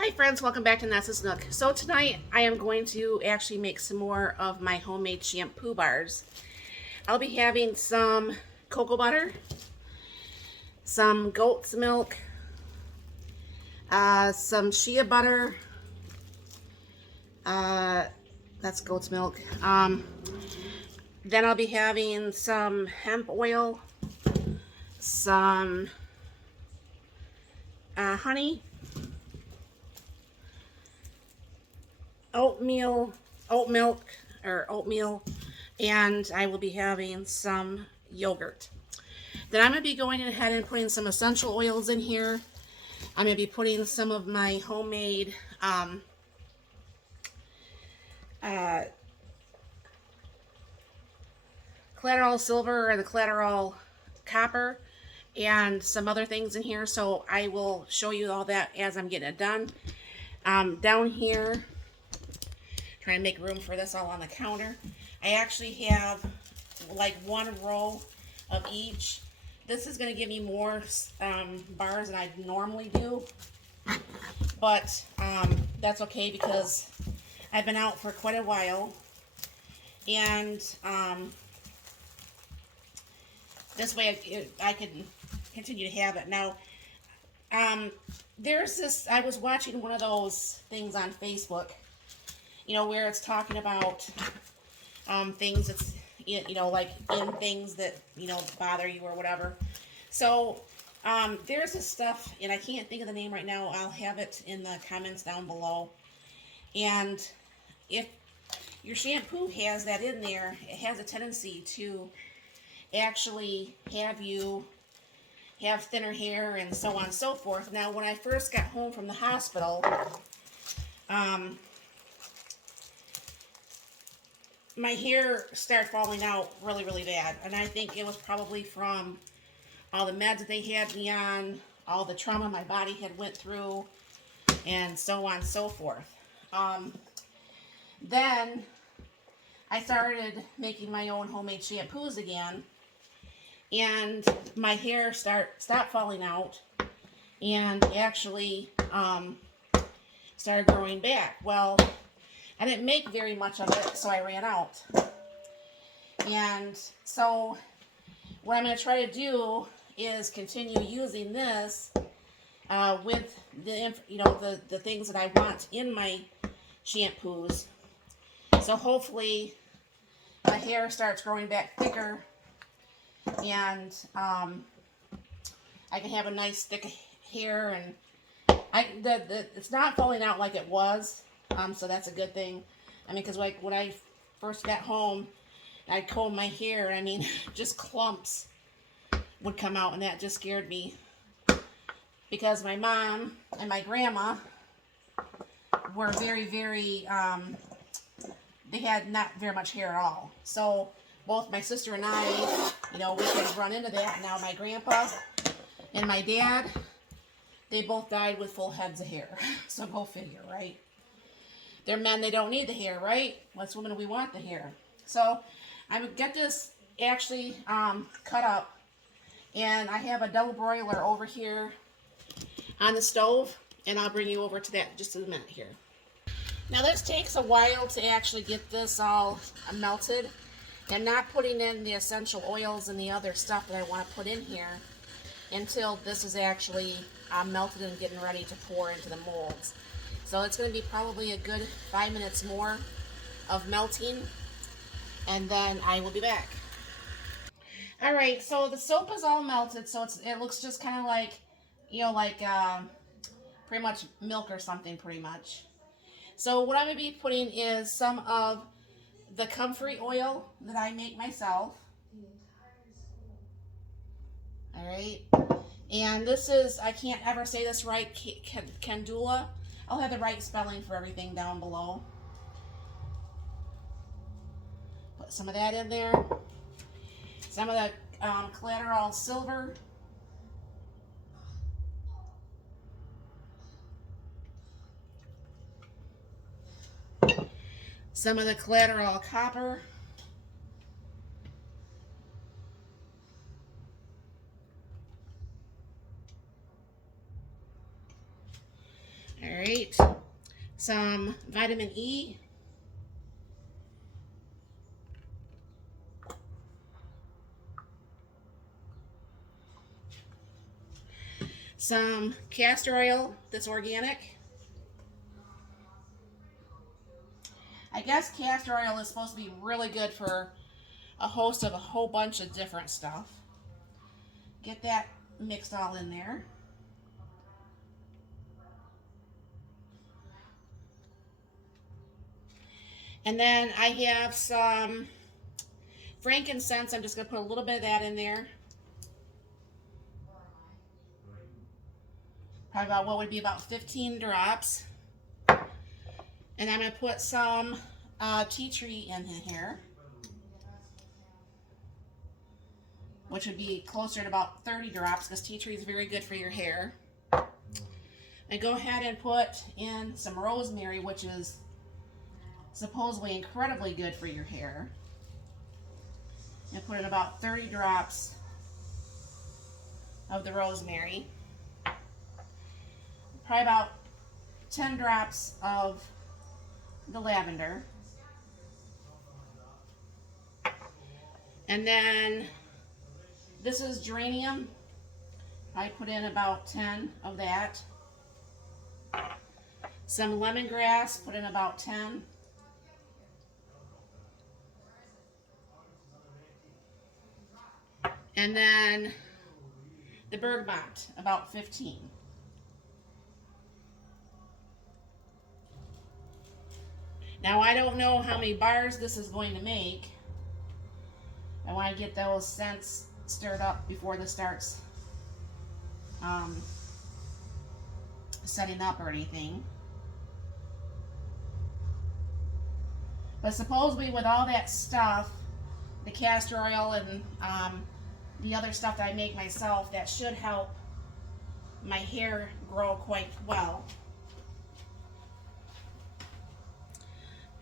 Hi friends, welcome back to Nessa's Nook. So tonight I am going to actually make some more of my homemade shampoo bars. I'll be having some cocoa butter, some goat's milk, some shea butter, that's goat's milk. Then I'll be having some hemp oil, some honey, oat milk, or oatmeal, and I will be having some yogurt. Then I'm going to be going ahead and putting some essential oils in here. I'm going to be putting some of my homemade collateral silver or the collateral copper and some other things in here, so I will show you all that as I'm getting it done. Down here, trying to make room for this all on the counter, I actually have like one row of each. This is going to give me more bars than I normally do, but that's okay because I've been out for quite a while, and this way I can continue to have it. Now, there's this, I was watching one of those things on Facebook, you know, where it's talking about things that's, you know, like in things that, you know, bother you or whatever. So there's this stuff, and I can't think of the name right now. I'll have it in the comments down below. And if your shampoo has that in there, it has a tendency to actually have you have thinner hair and so on and so forth. Now, when I first got home from the hospital, my hair started falling out really, really bad. And I think it was probably from all the meds that they had me on, all the trauma my body had went through, and so on and so forth. Then I started making my own homemade shampoos again, and my hair stopped falling out and actually started growing back. Well, I didn't make very much of it, so I ran out. And so what I'm going to try to do is continue using this with the, you know, the things that I want in my shampoos. So hopefully my hair starts growing back thicker, and I can have a nice thick hair, and it's not falling out like it was, so that's a good thing. I mean, because like when I first got home, I'd comb my hair, I mean, just clumps would come out, and that just scared me, because my mom and my grandma were very, very, they had not very much hair at all. So both my sister and I, you know, we could run into that. Now my grandpa and my dad, they both died with full heads of hair. So go figure, right? They're men, they don't need the hair, right? Us women, we want the hair. So I'm going to get this actually cut up. And I have a double broiler over here on the stove. And I'll bring you over to that in just a minute here. Now this takes a while to actually get this all melted, and not putting in the essential oils and the other stuff that I want to put in here until this is actually melted and getting ready to pour into the molds. So it's going to be probably a good 5 minutes more of melting, and then I will be back. Alright, so the soap is all melted, so it looks just kind of like, you know, like pretty much milk or something, pretty much. So what I'm going to be putting is some of the comfrey oil that I make myself. Alright. And this is, I can't ever say this right, Candula. I'll have the right spelling for everything down below. Put some of that in there. Some of the collateral silver. Some of the collateral copper. All right, some vitamin E. Some castor oil that's organic. I guess castor oil is supposed to be really good for a host of a whole bunch of different stuff. Get that mixed all in there. And then I have some frankincense. I'm just going to put a little bit of that in there. Probably about what would be about 15 drops. And I'm going to put some tea tree in here, which would be closer to about 30 drops because tea tree is very good for your hair. And go ahead and put in some rosemary, which is supposedly incredibly good for your hair. And put in about 30 drops of the rosemary. Probably about 10 drops of the lavender. And then this is geranium. I put in about 10 of that. Some lemongrass, put in about 10. And then the bergamot, about 15. Now I don't know how many bars this is going to make. I want to get those scents stirred up before this starts setting up or anything. But supposedly with all that stuff, the castor oil and the other stuff that I make myself, that should help my hair grow quite well.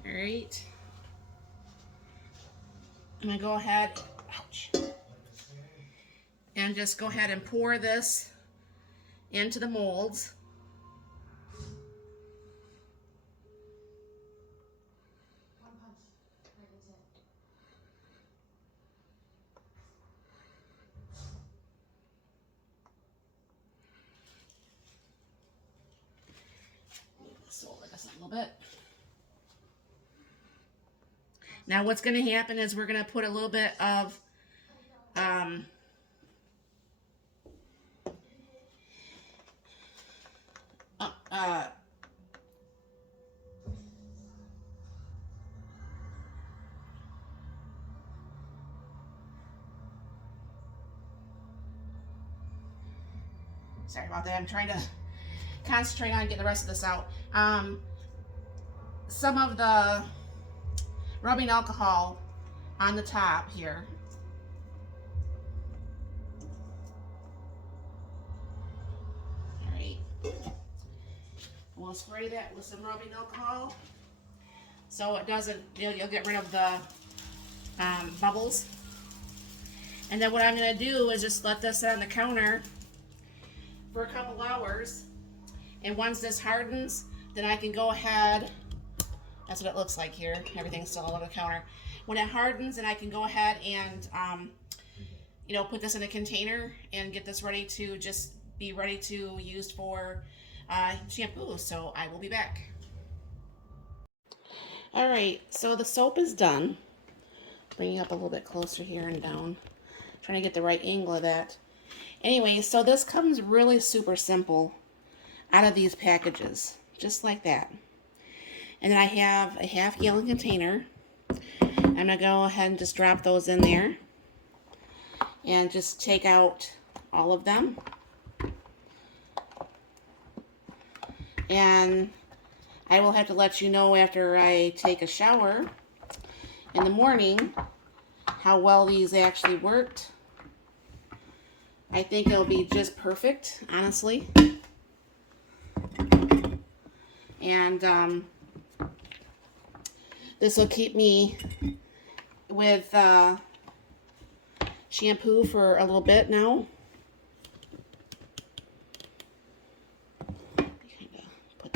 All right. I'm gonna go ahead, ouch, and just go ahead and pour this into the molds. So this a little bit. Now what's going to happen is we're going to put a little bit of sorry about that. I'm trying to concentrate on getting the rest of this out. Some of the rubbing alcohol on the top here. All right. We'll spray that with some rubbing alcohol so it doesn't, you'll get rid of the bubbles. And then what I'm going to do is just let this sit on the counter for a couple hours. And once this hardens, then I can go ahead. That's what it looks like here. Everything's still on the counter. When it hardens, then I can go ahead and, put this in a container and get this ready to just be ready to use for shampoo. So I will be back. All right, so the soap is done. Bringing up a little bit closer here and down. Trying to get the right angle of that. Anyway, so this comes really super simple out of these packages, just like that. And then I have a half-gallon container. I'm going to go ahead and just drop those in there and just take out all of them. And I will have to let you know after I take a shower in the morning how well these actually worked. I think it'll be just perfect, honestly. And this will keep me with shampoo for a little bit now. Put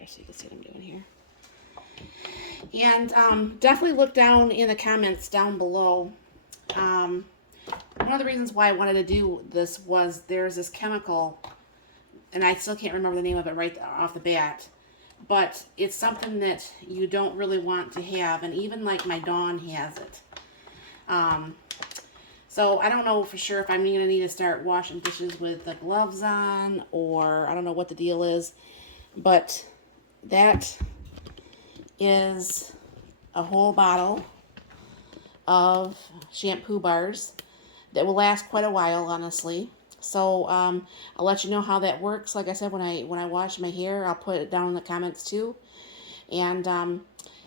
there so you can see what I'm doing here. And definitely look down in the comments down below. One of the reasons why I wanted to do this was there's this chemical, and I still can't remember the name of it right off the bat, but it's something that you don't really want to have, and even like my Dawn has it. So I don't know for sure if I'm going to need to start washing dishes with the gloves on, or I don't know what the deal is, but that is a whole bottle of shampoo bars that will last quite a while, honestly. So I'll let you know how that works. Like I said, when I wash my hair, I'll put it down in the comments too. And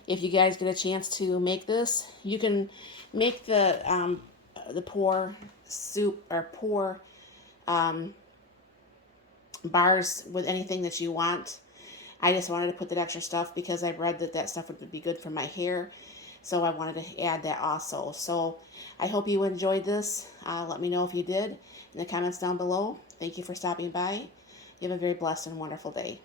if you guys get a chance to make this, you can make the pour soup or pour bars with anything that you want. I just wanted to put that extra stuff because I read that that stuff would be good for my hair. So I wanted to add that also. So I hope you enjoyed this. Let me know if you did in the comments down below. Thank you for stopping by. You have a very blessed and wonderful day.